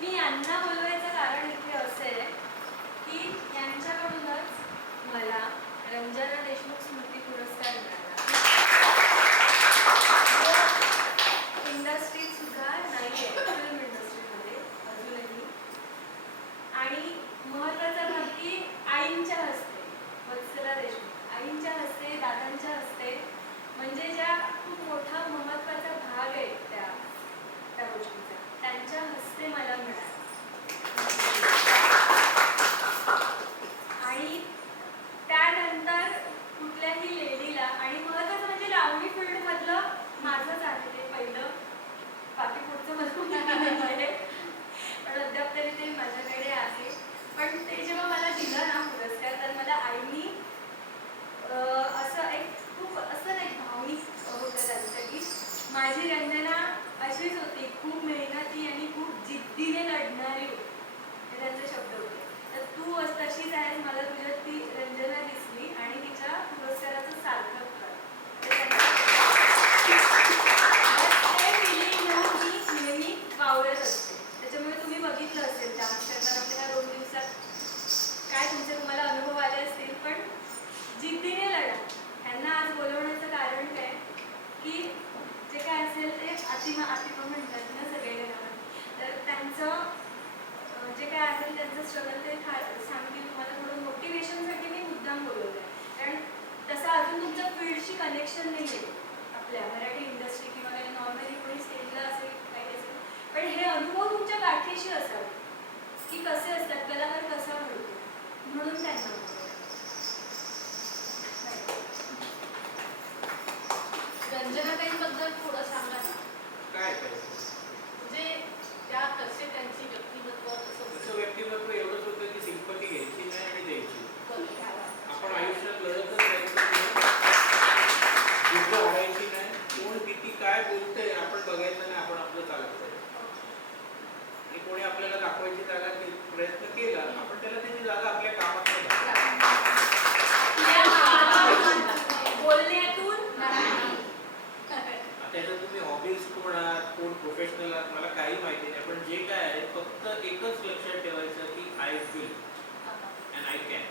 मी यांना बोलवायचं कारण इथे असे आहे की यांच्याकडूनच मला रंजना देशमुख स्मृती पुरस्कार मिळाला. इंडस्ट्रीत सुद्धा नाही आहे फिल्म इंडस्ट्रीमध्ये अजूनही. आणि महत्त्वाचा भाग की आईंच्या हस्ते वत्सला देशमुख. आईंच्या हस्ते दादांच्या हस्ते म्हणजे ज्या खूप मोठा महत्त्वाचा भाग आहे त्या त्या गोष्टीचा. त्यांच्या हस्ते मला मिळाला आणि त्यानंतर कुठल्याही लेडीला आणि महत्त्वाचं म्हणजे लावणी फील्डमधलं माझंच आहे ते पहिलं बाकी पुढचं मला माहिती नाही आहे. पण अद्याप तरी ते माझ्याकडे आहे पण ते जेव्हा मला दिलं ना पुरस्कार तर मला आईनी अं, असं एक खूप असं नाही भावनिक होतं त्यांच्यासाठी माझी रंजना अशीच होती खूप मेहनती आणि खूप जिद्दीने लढणारी होती हे त्यांचे शब्द होते तर तू अस- तशीच आहेस मला तुझ्यात ती रंजना दिसली आणि तिच्या पुरस्काराचं सार्थक कर तर त्यांचं- ते feeling घेऊन मी नेहमी वावरत असते त्याच्यामुळे तुम्ही बघितलं असेल त्या तर आपल्याला दोन दिवसात काय तुमचे तुम्हाला अनुभव आले असतील पण जिद्दीने लढा त्यांना आज बोलवण्याचं कारण काय की जे काय असेल ते अतिमा अतिमा म्हणतात ना सगळे तर त्यांचं अं, जे काय असेल त्यांचं स्ट्रगल ते खा सांगतील तुम्हाला थोडं मोटिवेशनसाठी मी मुद्दाम बोलवलं आहे कारण तसं अजून तुमच्या फील्डशी कनेक्शन नाही आहे आपल्या मराठी इंडस्ट्री किंवा काही नॉर्मली कोणी स्टेजला असेल काही असेल पण हे अनुभव गाठीशी असावे की कसे असतात? कलाकार कसा घडतो म्हणून त्यांना. रंजनाताईंबद्दल थोडं सांगा ना. काय? म्हणजे त्या कसे त्यांची व्यक्तिमत्व एवढंच होतं की सिंपती घ्यायची नाही आणि द्यायची बरं. आपण आयुष्यात लढतच राहायचं युद्ध वाढायची नाही कोण किती काय बोलतंय आपण बघायचं नाही आपण आपलं चालत राहायचं. आणि कोणी आपल्याला दाखवायची जागा के- प्रयत्न केला आपण त्याला त्याची जागा आपल्या कामात बोलण्यातून नाही. त्याच्यात तुम्ही हॉबीज कोण आहात कोण प्रोफेशनल आहात मला काही माहिती नाही पण जे काय आहे फक्त एकच लक्षात ठेवायचं की I will and I can.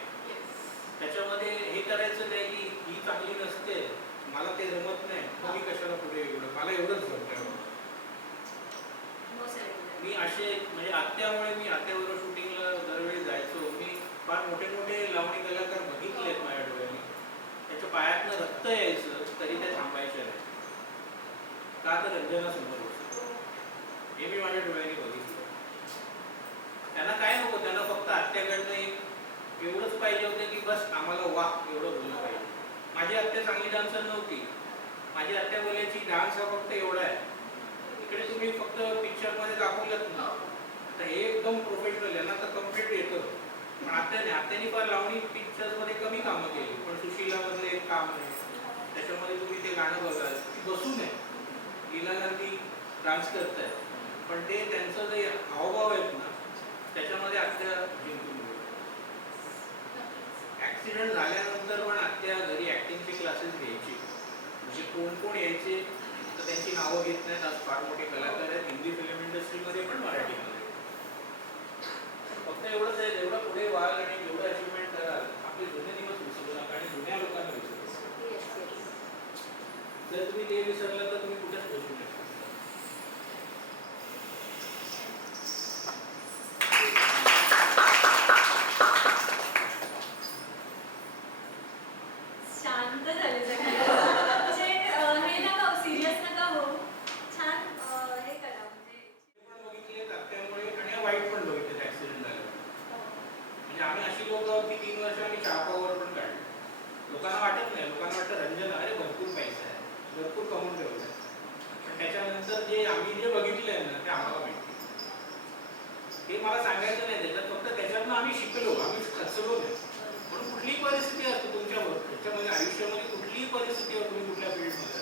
त्याच्यामध्ये हे करायचं नाही की ही चांगली नसते मला ते जमत नाही मी कशाला पुढे एवढं मला एवढंच surrender. मी असे म्हणजे आत्यामुळे मी आत्यावर शूटिंगला दरवेळी जायचो. मी फार मोठे मोठे लावणी कलाकार बघितले माझ्या डोळ्यांनी. त्याच्या पायातनं रक्त यायचं तरी ते थांबायचे नाही. का तर रंजना समोर हे मी माझ्या डोळ्यांनी बघितलं. त्यांना काय नको त्यांना फक्त आत्याकडनं एक एवढंच पाहिजे होतं की बस आम्हाला वा एवढं बोललं पाहिजे. माझी आत्या चांगली डान्सर नव्हती. माझी आत्या बोलायची डान्स हा फक्त एवढा आहे. इकडे तुम्ही फक्त पिक्चरमध्ये दाखवलंत ना तर हे एकदम प्रोफेशनल यांना तर कंप्लीट येतं. पण आत्याने आत्याने फार लावणी पिक्चरमध्ये कमी कामं केली. पण सुशीला मधलं एक काम आहे. त्याच्यामध्ये तुम्ही ते गाणं बघाल. ती बसून आहे. लीला ती डान्स करताय. पण ते त्यांचं जे हावभाव आहेत ना त्याच्यामध्ये आत्या जिंकून गेली. ऍक्सिडेंट झाल्यानंतर पण आत्या घरी ऍक्टिंगचे क्लासेस घ्यायची. म्हणजे कोण कोण यायचे त्यांची नावं घेत नाहीत. आज फार मोठे कलाकार आहेत. हिंदी फिल्म इंडस्ट्रीमध्ये पण मराठीमध्ये फक्त एवढंच आहे जेवढं पुढे व्हाल आणि जेवढं अचिव्हमेंट कराल आपले जुने दिवस विसरू नका आणि जुन्या लोकांना विसरू नका. जर तुम्ही ते विसरलं तर तुम्ही कुठेच पोहोचू शकता शांत झाले सगळे म्हणजे अं, हे नका सिरियस नका हो छान अं, हे करा म्हणजे पण बघितले त्यामुळे आणि वाईट पण बघितले ऍक्सिडेंट झाले म्हणजे आम्ही अशी लोक आहोत की तीन वर्ष आम्ही चहापावर पण काढले लोकांना वाटत नाही लोकांना वाटतं रंजन अरे भरपूर पैसा आहे भरपूर कमवून ठेवलाय पण त्याच्यानंतर जे आम्ही जे बघितलंय ना ते आम्हाला माहिती. हे मला सांगायचं नाही त्याच्यात फक्त त्याच्यातनं आम्ही शिकलो आम्ही खचलो नाही. म्हणून कुठलीही परिस्थिती असते तुमच्यावर त्याच्यामध्ये आयुष्यामध्ये कुठलीही परिस्थिती तुम्ही कुठल्या फील्डमध्ये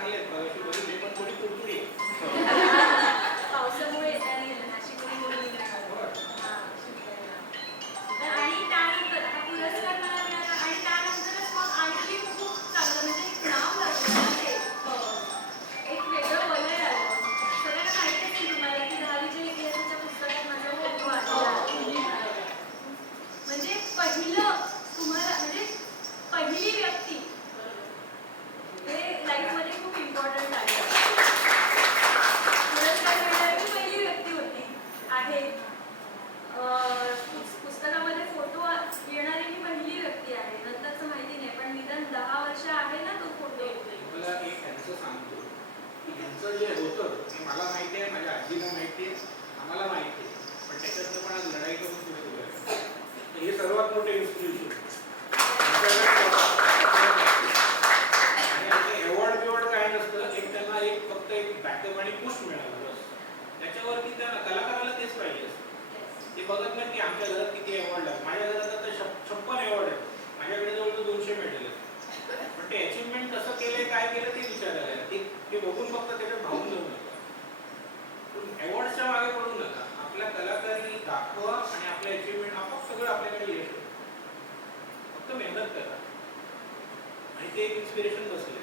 चांगले आहेत. मग पण थोडी कुरकुरी आहे ते बघून फक्त त्याच्यात भावून जाऊ नका. पण अवॉर्डच्या मागे पडू नका. आपल्या कलाकारी दाखवा आणि आपल्या अचिव्हमेंट आपोआप सगळं आपल्याकडे येत फक्त मेहनत करा. आणि ते एक इन्स्पिरेशन बसले.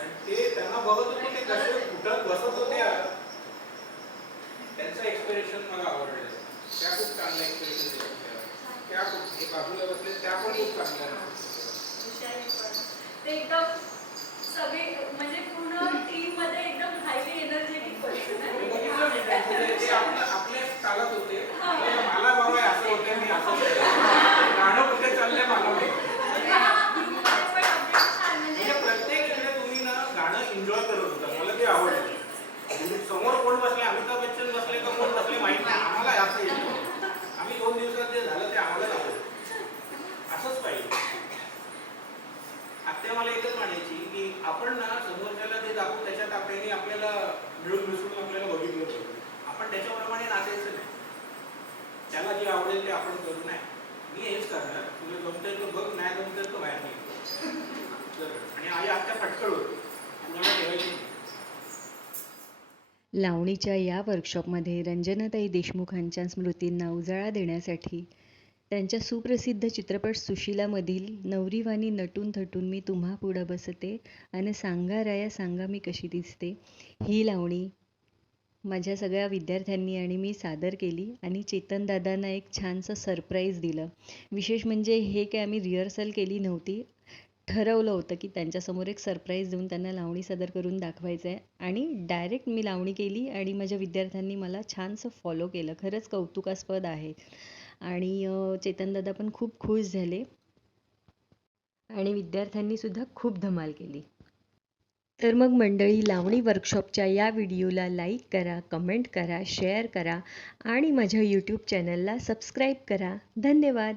आणि ते त्यांना बघत होते ते कसे कुठं बसत होते त्यांचं एक्सपिरेशन मला आवडलं. त्या खूप चांगल्या एक्सपिरेशन त्या खूप हे बाजूला बसले त्या पण खूप चांगल्या ते एकदम सगळे म्हणजे पूर्ण टीममध्ये एकदम हायली एनर्जेटिक पर्सन आपल्या चालत होते. मला बाबा असं होते मी असं होते. गाणं कुठे चाललंय मला माहिती म्हणजे प्रत्येक इकडे तुम्ही ना गाणं एन्जॉय करत होता मला ते आवडलं म्हणजे समोर कोण बसले अमिताभ बच्चन बसले का कोण बसले माहीत नाही आम्हाला असं येतं आम्ही दोन दिवसात जे झालं ते आम्हाला आवडलं असंच पाहिजे आत्या मला एकच म्हणायची की आपण ना समोरच्याला जे दाखवू त्याच्यात आपल्याने आपल्याला मिळून मिसळून आपल्याला बघितलं पाहिजे आपण त्याच्याप्रमाणे नाचायचं नाही. त्याला जे आवडेल ते आपण करू नाही. मी हेच करणार. तुला जमतंय तर बघ नाही जमतंय तर बाहेर नाही आणि आई आत्या पटकळ होती. कुणाला ठेवायची लावणीच्या या वर्कशॉपमध्ये रंजनाताई देशमुखांच्या स्मृतींना उजाळा देण्यासाठी त्यांच्या सुप्रसिद्ध चित्रपट सुशिलामधील नवरीवाणी नटून थटून मी तुम्हा पुढं बसते आणि सांगा राया सांगा मी कशी दिसते. ही लावणी माझ्या सगळ्या विद्यार्थ्यांनी आणि मी सादर केली आणि चेतनदादांना एक छानसं सरप्राईज दिलं. विशेष म्हणजे हे काय आम्ही रिहर्सल केली नव्हती. ठरवलं होतं की त्यांच्यासमोर एक सरप्राईज देऊन त्यांना लावणी सादर करून दाखवायचं आहे आणि डायरेक्ट मी लावणी केली आणि माझ्या विद्यार्थ्यांनी मला छानसं फॉलो केलं. खरंच कौतुकास्पद आहे. आणि चेतनदादा पण खूप खुश झाले. आणि विद्यार्थ्यांनी सुद्धा खूप धमाल केली. तर मग मंडळी लावणी वर्कशॉपच्या या व्हिडिओला लाईक करा कमेंट करा शेअर करा आणि माझ्या यूट्यूब चॅनलला सबस्क्राईब करा. धन्यवाद!